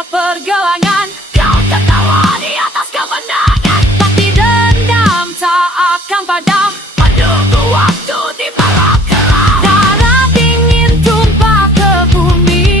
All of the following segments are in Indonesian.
puncak pergelangan. Kau tertawa di atas kemenangan, tapi dendam tak akan padam. Menunggu waktu di bawah kelam. Darah dingin tumpah ke bumi,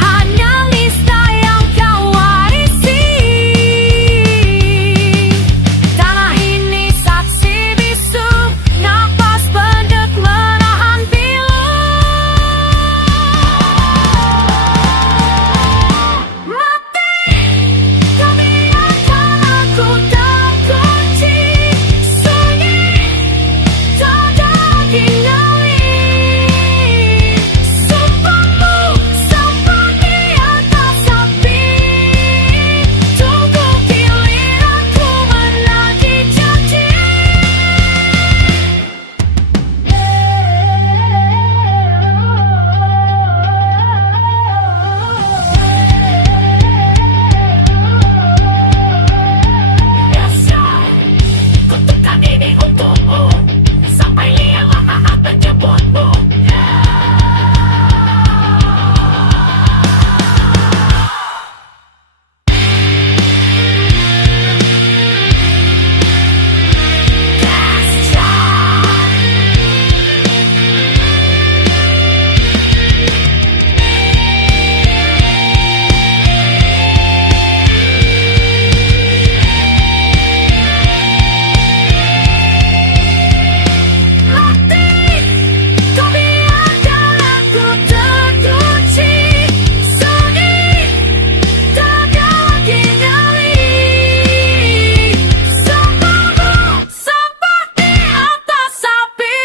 hanya nista yang kau warisi. Tanah ini saksi bisu, napas pendek menahan pilu. Mati, kami akan aku terkunci. Sunyi, tak ada lagi nyali. Sumpahmu seperti atas api. Tunggu giliranku menagih janji. Kutukan ini untukmu, sampai liang lahat menjemputmu. Mati, kau biarkan aku terkunci. Sunyi, tak ada lagi nyali. Sumpahmu seperti atas api.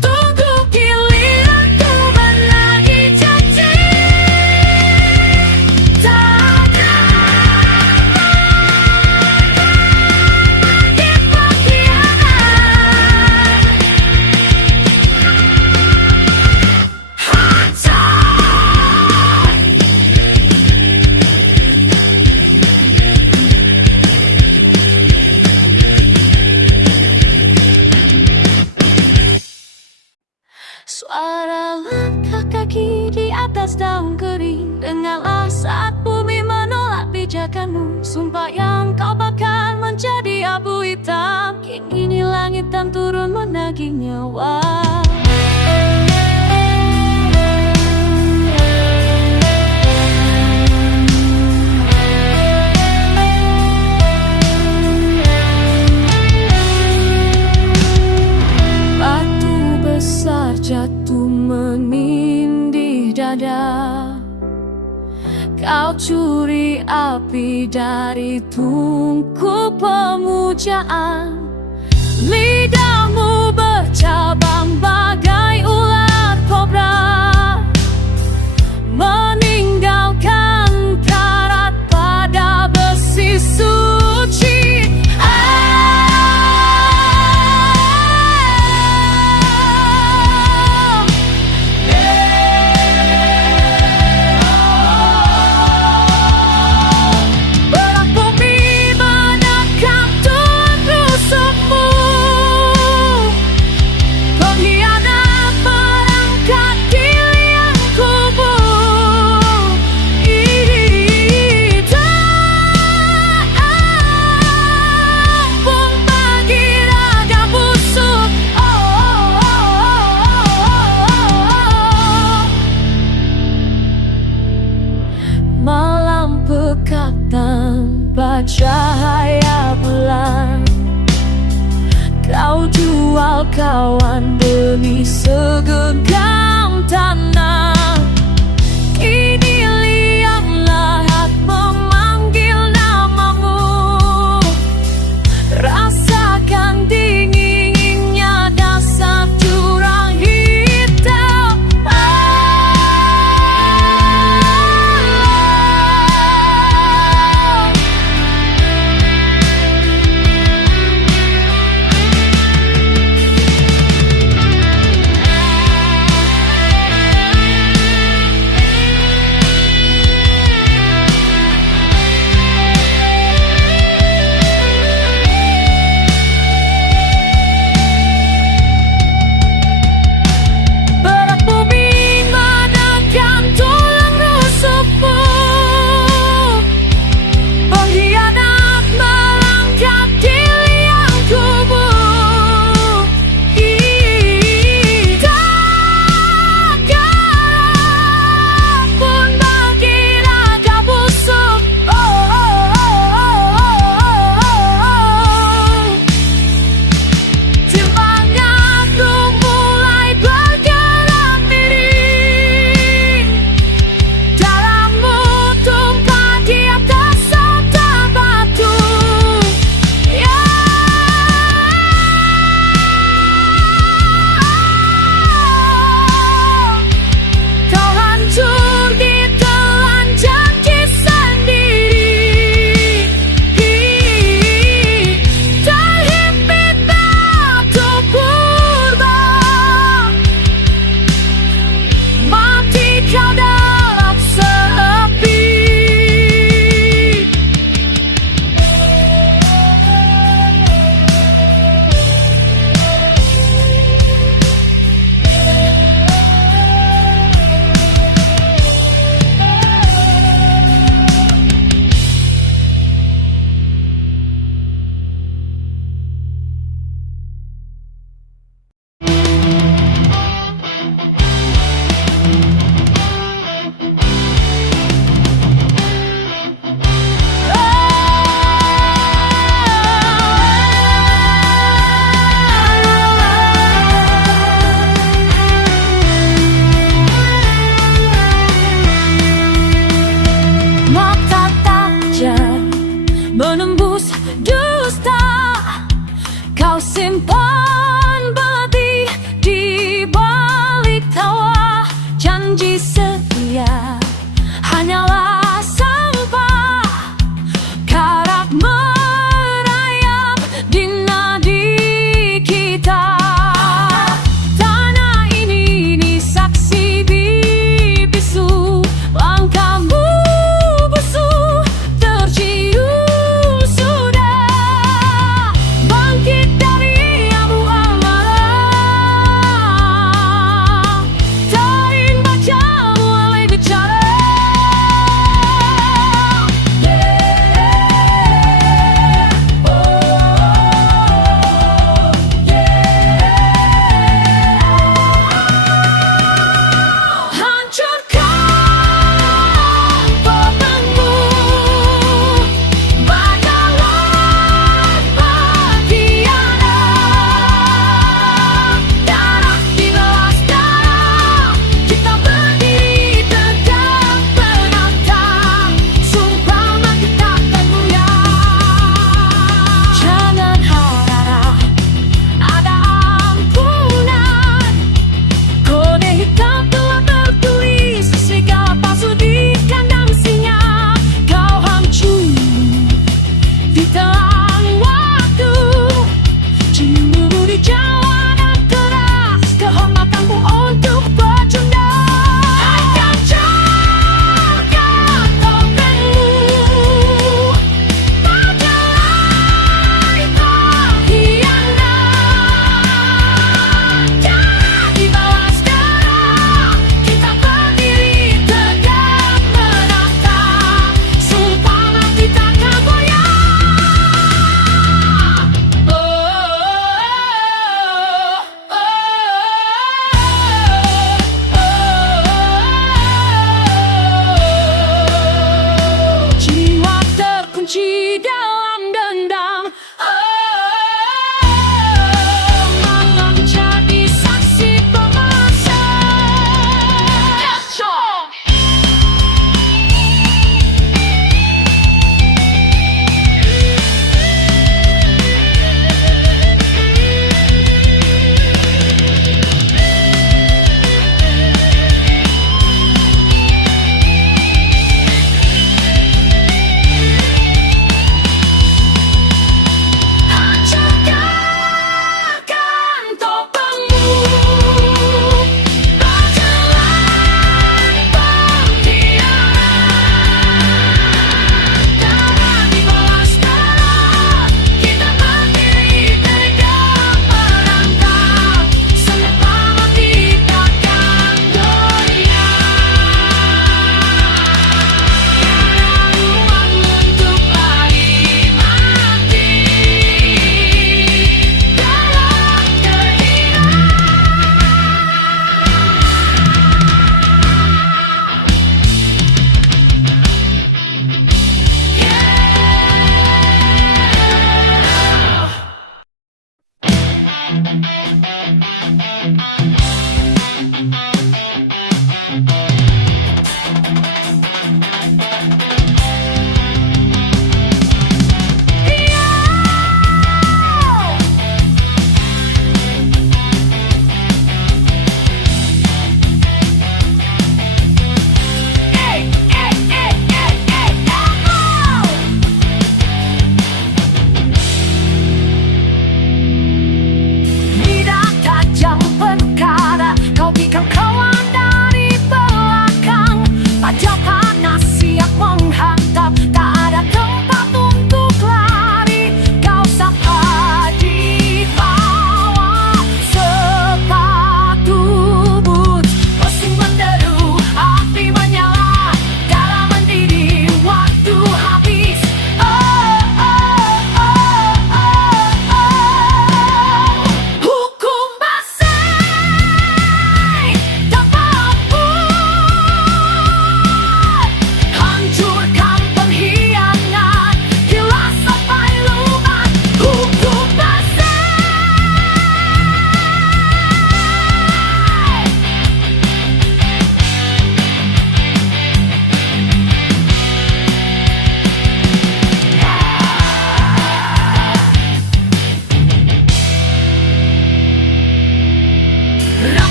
Tunggu giliranku menagih janji. Tak ada lagi suara langkah kaki di atas daun kering. Dengarlah saat bumi menolak pijakanmu. Sumpah yang kau bakar menjadi abu hitam. Kini langit dan turun menagih nyawa. Batu besar jatuh menindih dada. Kau curi api dari tungku pemujaan. Lidahmu bercabang bagai ular kobra, meninggalkan karat pada besi suci. Berat bumi menekan tuan rusukmu. Pengkhianat merangkak di liang kubur. Tak ampun bagi raga busuk. Malam pekat tanpa cahaya bulan. Kau jual kawan demi segenggam tanah. Kini liang lahat memanggil namamu. Rasakan dinginnya dasar jurang hitam.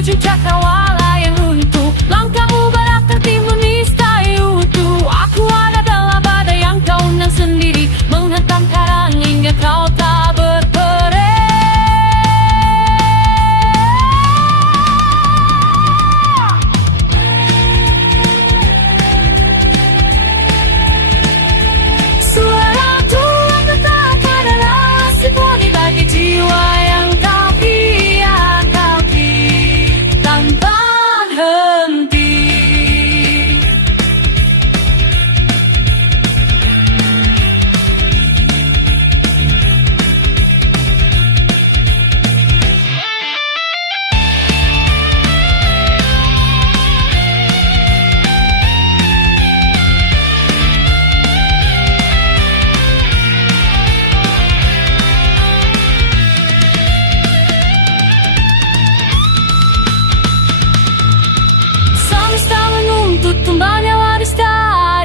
menuju cakrawala yang runtuh. Langkahmu berakar timbul niscaya utuh. Aku ada dalam badai yang kau menang sendiri, menghentam karang hingga kau tak berperi. Suara Tuhan tetap adalah simfoni bagi jiwa yang kau pian, tanpa henti. Semesta menuntut tumbangnya wanita,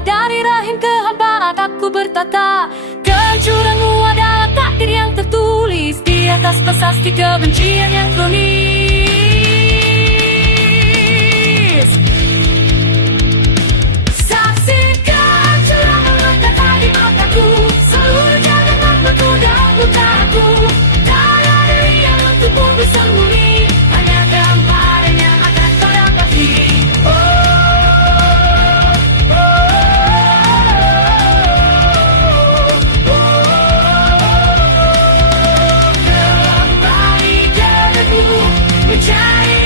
dari rahim ke hamba aku bertata. Kehancuranmu adalah takdir yang tertulis di atas prasasti kebencian yang kronis. Saksikan curang melekat di mataku, seluruh jaringan batu dan lukaku. Tak ada yang untukmu bersembunyi, hanya gambaran yang akan kau dapati. Mencari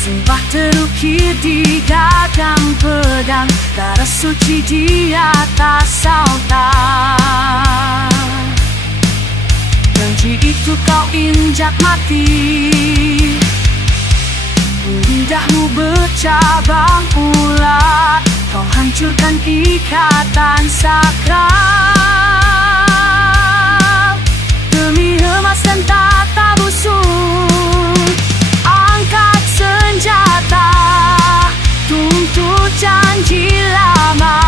sumpah terukir di gagang pedang, darah suci di atas altar. Janji itu kau injak mati, lidahmu bercabang ulat, kau hancurkan ikatan sakral. Demi emas dan tata busuk, angkat senjata, tuntut janji lama.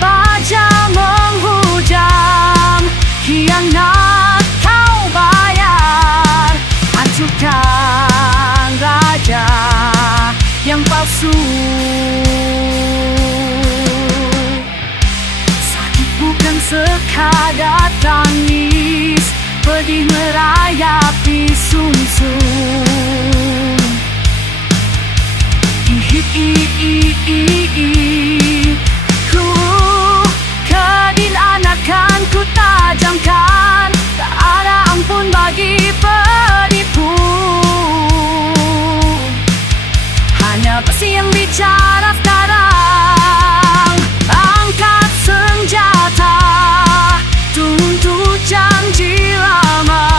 Baja menghujam, khianat kau bayar, hancurkan raja yang palsu. Bukan sekadar tangis, pedih merayapi sumsum. Ku kedin anakan ku tajamkan, tak ada ampun bagi penipu. Hanya besi yang bicara sekarang, angkat senjata, tuntut janji lama.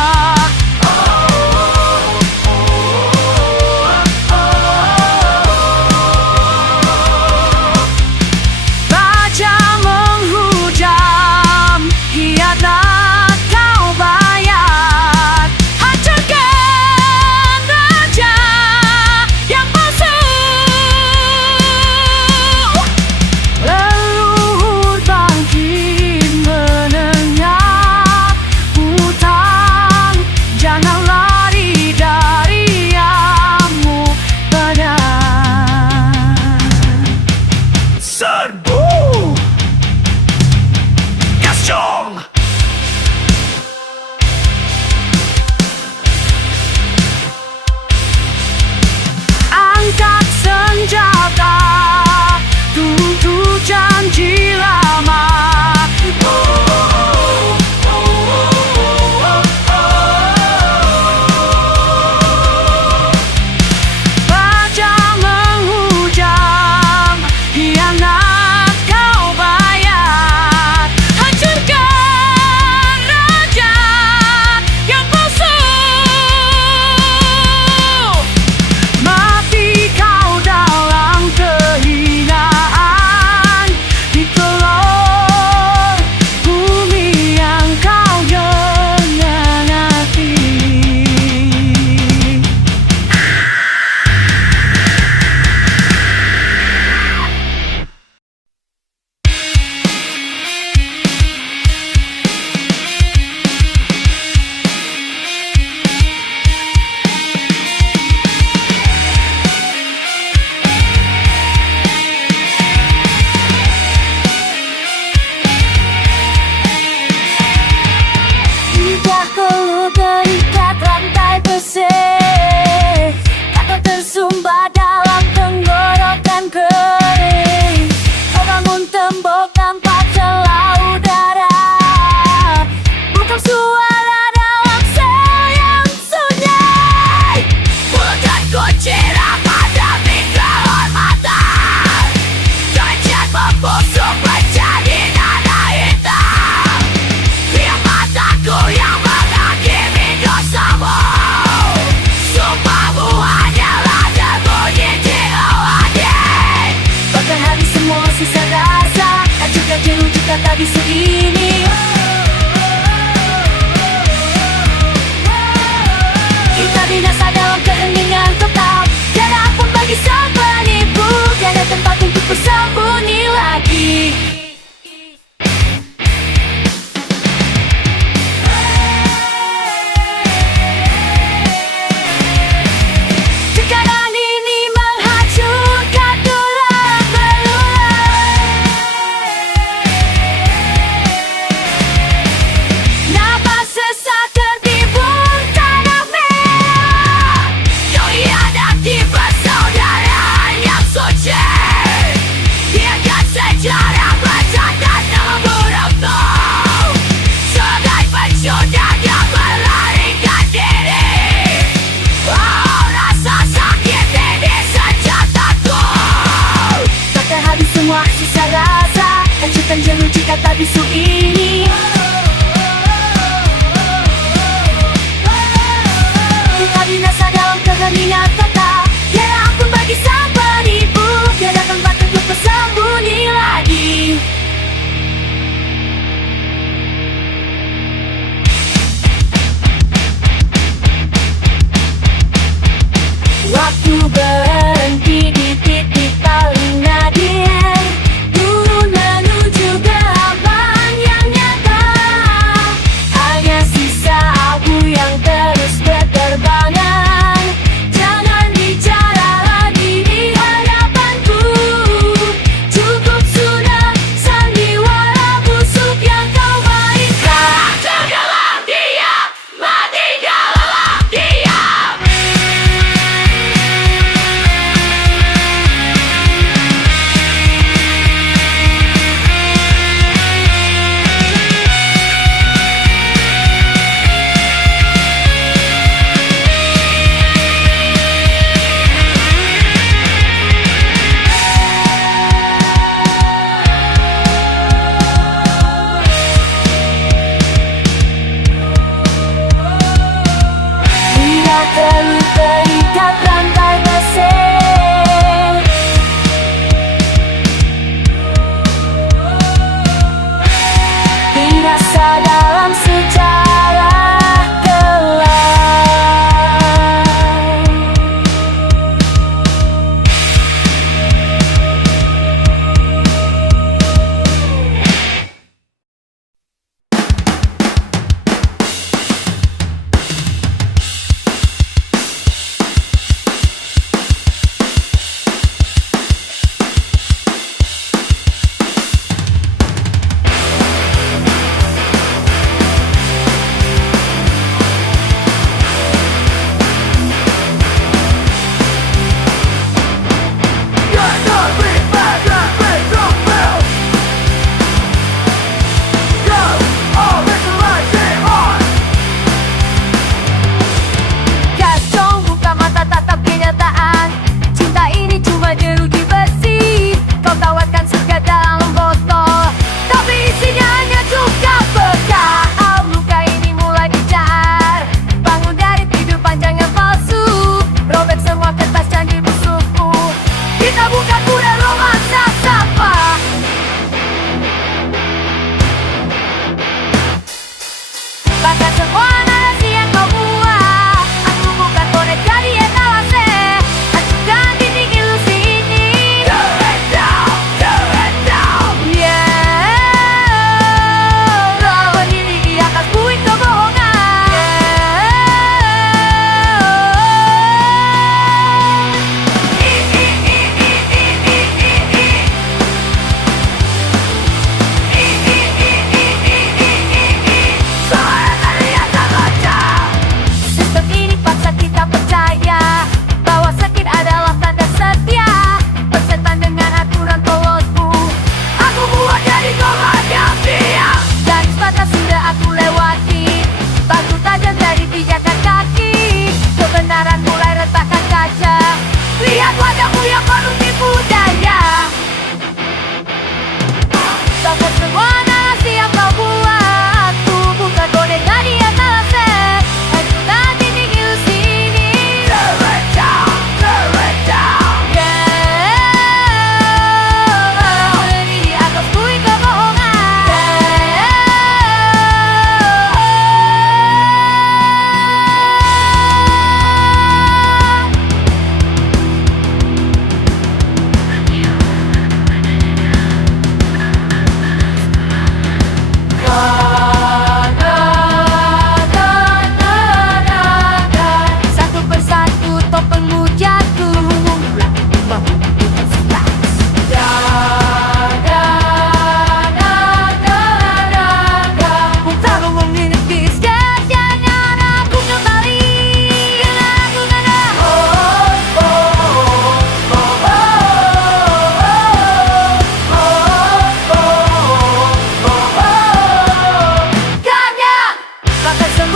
WC. Kata tersumbat dalam tenggorokan kering. Kau bangun tembok tanpa celah udara. Bukan suara dalam sel yang sunyi. Mulut dan kunci rapat demi kehormatan. Kencet membusuk menjadi nada hitam. Biar mataku yang menghakimi dosamu. Sumpahmu hanyalah terbunyi di langit. Bahkan habis semua sisa rasa. Hancurkan jeru jika tak bisu ini. Kita binasa dalam keheningan total. Tiada ampun bagi sang penipu. Tiada tempat untuk bersembunyi lagi. Tekanan ini menghancurkan tulang belulang. Napas sesak tertimbun tanah merah. Kau hianati persaudaraan yang suci. Biarkan sejarah mencatat nama burukmu sebagai pecundang yang melarikan diri. Oh, rasa sakit ini senjataku. Takkan habis semua sisa rasa. Hancurkan jeru jika tak bisu ini. Kita binasa dalam keheningan total. Tiada ampun bagi sang penipu. Tiada tempat untuk bersembunyi lagi. Waktu berhenti di titik paling nadir. Turun menuju gelombang yang nyata. Hanya sisa abu yang terus berterbangan. Jangan bicara lagi di hadapanku. Cukup sudah sandiwara busuk yang kau mainkan. Tenggelam diam, mati dalam diam. Bila terus terikat rantai besi. Binasa dalam sejarah kelam.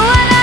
Bulan